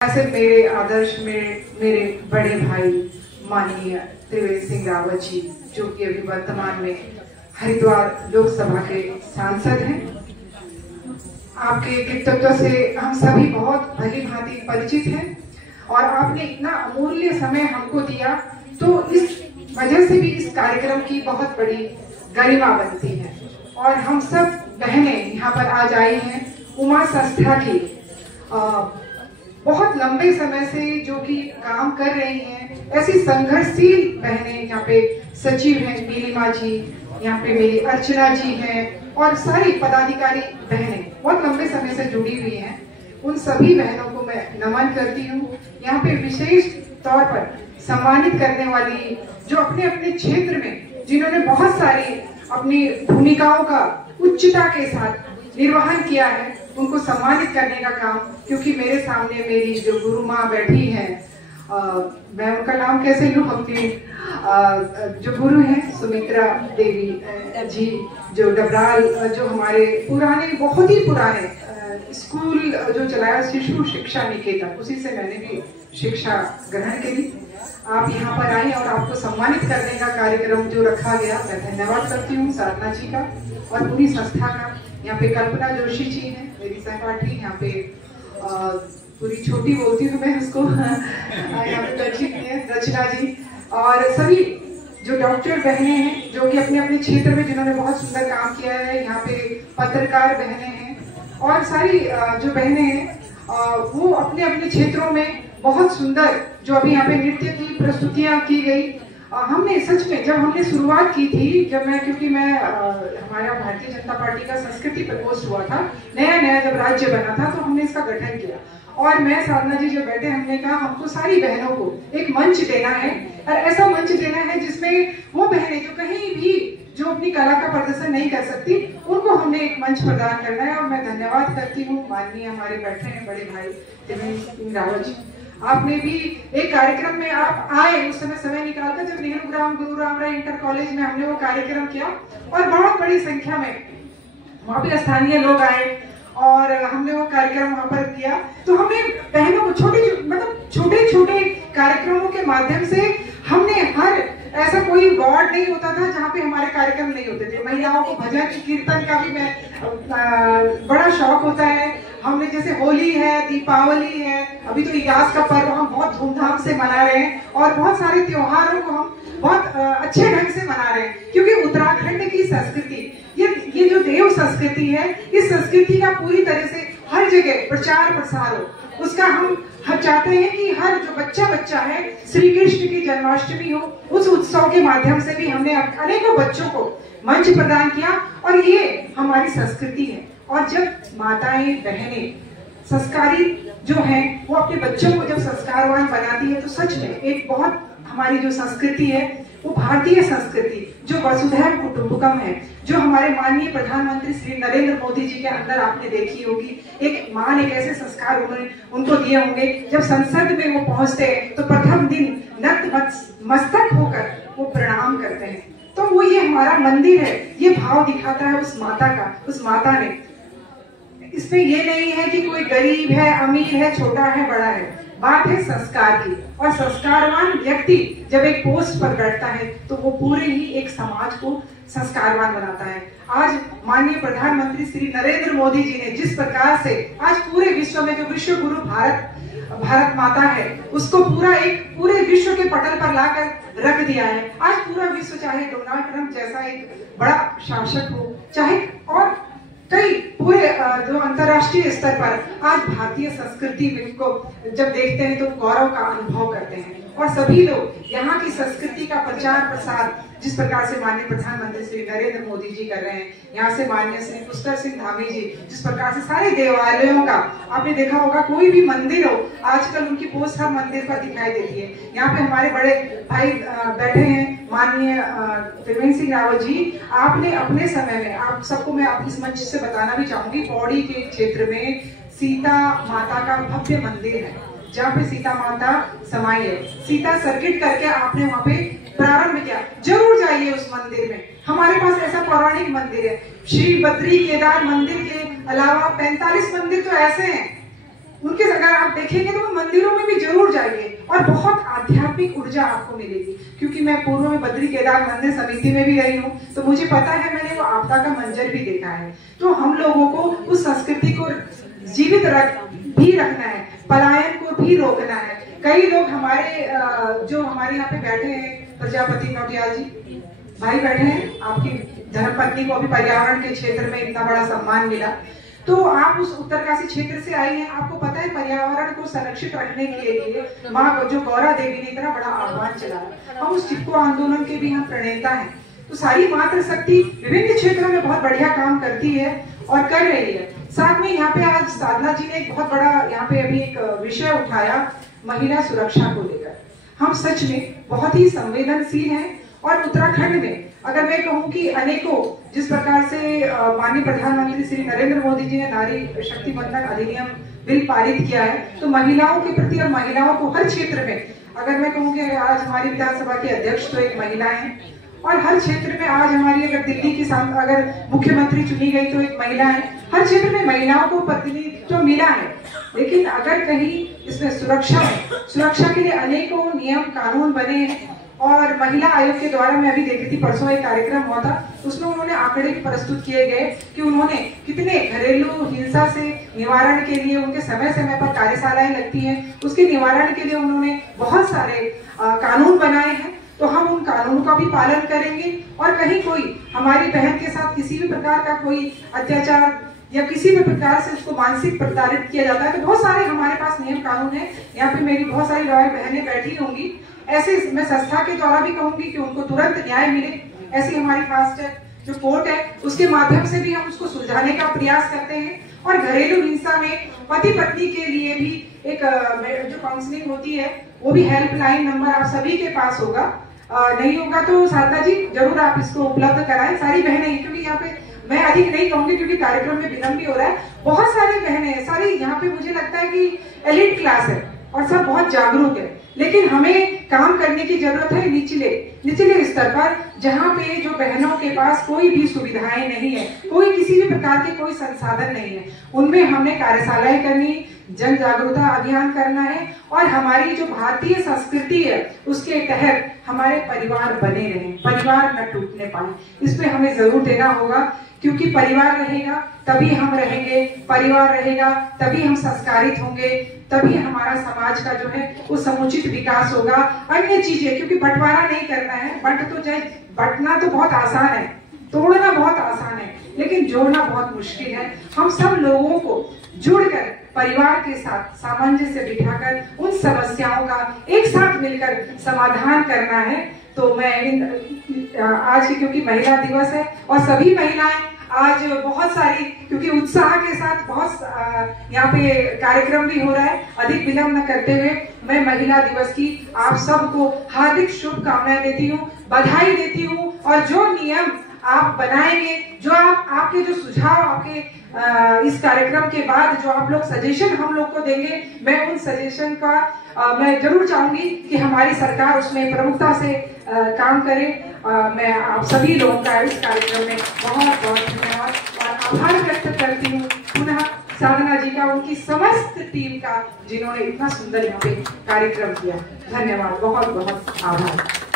ऐसे मेरे आदर्श में मेरे बड़े भाई माननीय त्रिवेंद्र सिंह रावत जी, जो कि अभी वर्तमान में हरिद्वार लोकसभा के सांसद हैं। आपके कृतित्व से हम सभी बहुत भली भांति परिचित हैं और आपने इतना अमूल्य समय हमको दिया, तो इस वजह से भी इस कार्यक्रम की बहुत बड़ी गरिमा बनती है। और हम सब बहनें यहाँ पर आज आई हैं उमा संस्था की बहुत लंबे समय से जो कि काम कर रही हैं। ऐसी संघर्षशील बहनें यहाँ पे सचिव हैं नीलिमा जी, यहाँ पे मेरी अर्चना जी हैं और सारी पदाधिकारी बहनें बहुत लंबे समय से जुड़ी हुई हैं। उन सभी बहनों को मैं नमन करती हूँ। यहाँ पे विशेष तौर पर सम्मानित करने वाली जो अपने अपने क्षेत्र में जिन्होंने बहुत सारी अपनी भूमिकाओं का उच्चता के साथ निर्वहन किया है, उनको सम्मानित करने का काम, क्योंकि मेरे सामने मेरी जो गुरु माँ बैठी हैं, मैं उनका नाम कैसे लूँ, अपनी जो गुरु हैं सुमित्रा देवी जी, जो डबराल, जो हमारे पुराने बहुत ही पुराने स्कूल जो चलाया शिशु शिक्षा निकेतन, उसी से मैंने भी शिक्षा ग्रहण करी। आप यहाँ पर आई और आपको सम्मानित करने का कार्यक्रम जो रखा गया, मैं धन्यवाद करती हूँ साधना जी का और पूरी संस्था का। यहाँ पे कल्पना जोशी जी हैं मेरी सहपाठी, यहाँ पे पूरी छोटी बोलती हूँ मैं उसको यहाँ पे रचना जी और सभी जो डॉक्टर बहनें हैं जो कि अपने अपने क्षेत्र में जिन्होंने बहुत सुंदर काम किया है। यहाँ पे पत्रकार बहनें हैं और सारी जो बहनें हैं वो अपने अपने क्षेत्रों में बहुत सुंदर, जो अभी यहाँ पे नृत्य की प्रस्तुतियां की गई। हमने सच में जब हमने शुरुआत की थी, क्योंकि मैं हमारा भारतीय जनता पार्टी का संस्कृति प्रकोष्ठ हुआ था, नया जब राज्य बना था, तो हमने इसका गठन किया और मैं साधना जी जब बैठे, हमने कहा हमको सारी बहनों को एक मंच देना है और ऐसा मंच देना है जिसमें वो बहनें जो कहीं भी जो अपनी कला का प्रदर्शन नहीं कर सकती, उनको हमने एक मंच प्रदान करना है। और मैं धन्यवाद करती हूँ माननीय हमारे बैठे हैं बड़े भाई त्रिवेंद्र सिंह रावत जी, आपने भी एक कार्यक्रम में आप आए, उस समय निकालकर जब नेहरू ग्राम गुरु राम राय इंटर कॉलेज में हमने वो कार्यक्रम किया और बहुत बड़ी संख्या में वहाँ पे स्थानीय लोग आए और हमने वो कार्यक्रम वहाँ पर किया। तो हमने बहनों को छोटे छोटे कार्यक्रमों के माध्यम से हमने हर ऐसा कोई वार्ड नहीं होता था जहाँ पे हमारे कार्यक्रम नहीं होते थे। महिलाओं को भजन कीर्तन का भी बड़ा शौक होता है। हमने जैसे होली है, दीपावली है, अभी तो इगास का पर्व हम बहुत धूमधाम से मना रहे हैं और बहुत सारे त्योहारों को हम बहुत अच्छे ढंग से मना रहे हैं, क्योंकि उत्तराखंड की संस्कृति ये जो देव संस्कृति है, इस संस्कृति का पूरी तरह से हर जगह प्रचार प्रसार हो। उसका हम चाहते हैं कि हर जो बच्चा है, श्री कृष्ण की जन्माष्टमी हो, उस उत्सव के माध्यम से भी हमने अनेकों बच्चों को मंच प्रदान किया और ये हमारी संस्कृति है। और जब माताएं बहनें संस्कारी जो हैं वो अपने बच्चों को जब संस्कारवान बनाती है, तो सच में एक बहुत हमारी जो संस्कृति है वो भारतीय संस्कृति जो वसुधैव कुटुंबकम है, जो हमारे माननीय प्रधानमंत्री श्री नरेंद्र मोदी जी के अंदर आपने देखी होगी। एक माँ ने कैसे संस्कार उनको दिए होंगे। जब संसद में वो पहुंचते हैं तो प्रथम दिन नतमस्तक होकर वो प्रणाम करते हैं। तो वो ये हमारा मंदिर है, ये भाव दिखाता है उस माता का, उस माता ने। इसमें ये नहीं है कि कोई गरीब है, अमीर है, छोटा है, बड़ा है, बात है संस्कार की। और संस्कारवान व्यक्ति जब एक पोस्ट पर बैठता है तो वो पूरे ही एक समाज को संस्कारवान बनाता है। आज माननीय प्रधानमंत्री श्री नरेंद्र मोदी जी ने जिस प्रकार से आज पूरे विश्व में जो विश्व गुरु भारत माता है, उसको पूरे विश्व के पटल पर लाकर रख दिया है। आज पूरा विश्व, चाहे डोनाल्ड ट्रंप जैसा एक बड़ा शासक हो, चाहे और कई पूरे जो अंतर्राष्ट्रीय स्तर पर आज भारतीय संस्कृति को जब देखते हैं तो गौरव का अनुभव करते हैं। और सभी लोग यहाँ की संस्कृति का प्रचार प्रसार जिस प्रकार से माननीय प्रधानमंत्री श्री नरेंद्र मोदी जी कर रहे हैं, यहाँ से माननीय श्री पुष्कर सिंह धामी जी जिस प्रकार से सारे देवालयों का आपने देखा होगा, कोई भी मंदिर हो आजकल उनकी पोस्ट हर मंदिर पर दिखाई देती है। यहाँ पे हमारे बड़े भाई बैठे हैं माननीय त्रिवेंद्र सिंह रावत जी, आपने अपने समय में, आप सबको मैं इस मंच से बताना भी चाहूंगी, पौड़ी के क्षेत्र में सीता माता का भव्य मंदिर है जहाँ पे सीता माता समाई है। सीता सर्किट करके आपने वहाँ पे प्रारंभ किया, जरूर जाइए उस मंदिर में। हमारे पास ऐसा पौराणिक मंदिर है, श्री बद्री केदार मंदिर के अलावा 45 मंदिर तो ऐसे हैं उनके अगर आप देखेंगे तो वो मंदिरों में भी जरूर जाइए और बहुत आध्यात्मिक ऊर्जा आपको मिलेगी। क्योंकि मैं पूर्व में बद्री केदार मंदिर समिति में भी रही हूँ, तो मुझे पता है, मैंने वो आपदा का मंजर भी देखा है। तो हम लोगों को उस संस्कृति को जीवित भी रखना है, पलायन को भी रोकना है। कई लोग हमारे जो हमारे यहाँ पे बैठे हैं, प्रजापति नौटियाल जी भाई बैठे हैं, आपकी धर्मपत्नी को अभी पर्यावरण के क्षेत्र में इतना बड़ा सम्मान मिला। तो आप उस उत्तरकाशी क्षेत्र से आई हैं, आपको पता है पर्यावरण को संरक्षित रखने के लिए माँ जो गौरा देवी ने इतना बड़ा आह्वान चलाया। हम उस चिपको आंदोलन के भी हम प्रणेता हैं। तो सारी मातृशक्ति विभिन्न क्षेत्रों में बहुत बढ़िया काम करती है और कर रही है। साथ में यहाँ पे आज साधना जी ने एक बहुत बड़ा यहाँ पे अभी एक विषय उठाया महिला सुरक्षा को लेकर। हम सच में बहुत ही संवेदनशील हैं और उत्तराखंड में अगर मैं कहूँ कि अनेकों, जिस प्रकार से माननीय प्रधानमंत्री श्री नरेंद्र मोदी जी ने नारी शक्ति बंधन अधिनियम बिल पारित किया है, तो महिलाओं के प्रति और महिलाओं को हर क्षेत्र में, अगर मैं कहूँ कि आज हमारी विधानसभा के अध्यक्ष तो एक महिला है, और हर क्षेत्र में आज हमारी अगर दिल्ली की अगर मुख्यमंत्री चुनी गई तो एक महिला है। हर क्षेत्र में महिलाओं को प्रतिनिधित्व तो मिला है। लेकिन अगर कहीं इसमें सुरक्षा के लिए अनेकों नियम कानून बने हैं, और महिला आयोग के द्वारा मैं अभी देख रही थी, परसों एक कार्यक्रम हुआ था, उसमें उन्होंने आंकड़े प्रस्तुत किए गए कि उन्होंने कितने घरेलू हिंसा से निवारण के लिए उनके समय समय पर कार्यशालाएं लगती हैं, उसके निवारण के लिए उन्होंने बहुत सारे कानून बनाए हैं। तो हम उन कानूनों का भी पालन करेंगे, और कहीं कोई हमारी बहन के साथ किसी भी प्रकार का कोई अत्याचार या किसी भी प्रकार से उसको मानसिक प्रताड़ित किया जाता है, तो बहुत सारे हमारे पास नियम कानून है। यहाँ पे मेरी बहुत सारी लॉयर बहनें बैठी होंगी, ऐसे मैं संस्था के द्वारा भी कहूंगी कि उनको तुरंत न्याय मिले। ऐसी हमारी फास्ट ट्रैक जो कोर्ट है, उसके माध्यम से भी हम उसको सुलझाने का प्रयास करते हैं। और घरेलू हिंसा में पति पत्नी के लिए भी एक जो काउंसलिंग होती है, वो भी हेल्पलाइन नंबर आप सभी के पास होगा। नहीं होगा तो साधना जी जरूर आप इसको उपलब्ध कराएं, सारी बहनें, क्योंकि यहाँ पे मैं अधिक नहीं कहूंगी क्योंकि कार्यक्रम में विलंब भी हो रहा है। बहुत सारी बहनें हैं, सारी यहाँ पे मुझे लगता है कि एलिट क्लास है और सब बहुत जागरूक है, लेकिन हमें काम करने की जरूरत है निचले स्तर पर, जहाँ पे जो बहनों के पास कोई भी सुविधाएं नहीं है, कोई किसी भी प्रकार के कोई संसाधन नहीं है, उनमें हमने कार्यशालाएं करनी, जन जागरूकता अभियान करना है। और हमारी जो भारतीय संस्कृति है उसके तहत हमारे परिवार बने रहें, परिवार न टूटने पाए, इस पे हमें जरूर देना होगा। क्योंकि परिवार रहेगा तभी हम रहेंगे, परिवार रहेगा तभी हम संस्कारित होंगे, तभी हमारा समाज का जो है वो समुचित विकास होगा। अन्य चीजें, क्योंकि बंटवारा नहीं करना है, बंटना तो बहुत आसान है, तोड़ना बहुत आसान है, लेकिन जोड़ना बहुत मुश्किल है। हम सब लोगों को जुड़कर परिवार के साथ सामंजस्य बिठाकर उन समस्याओं का एक साथ मिलकर समाधान करना है। तो मैं आज क्योंकि महिला दिवस है और सभी महिलाएं आज बहुत सारी, क्योंकि उत्साह के साथ बहुत यहाँ पे कार्यक्रम भी हो रहा है, अधिक विलंब न करते हुए मैं महिला दिवस की आप सबको हार्दिक शुभकामनाएं देती हूँ, बधाई देती हूँ। और जो नियम आप बनाएंगे, जो आपके जो सुझाव आपके इस कार्यक्रम के बाद जो आप लोग सजेशन हम लोग को देंगे, मैं उन सजेशन का मैं जरूर चाहूंगी कि हमारी सरकार उसमें प्रमुखता से काम करे। मैं आप सभी लोगों का इस कार्यक्रम में बहुत बहुत धन्यवाद और आभार व्यक्त करती हूँ पुनः साधना जी का, उनकी समस्त टीम का, जिन्होंने इतना सुंदर यहाँ पे कार्यक्रम किया। धन्यवाद, बहुत बहुत आभार।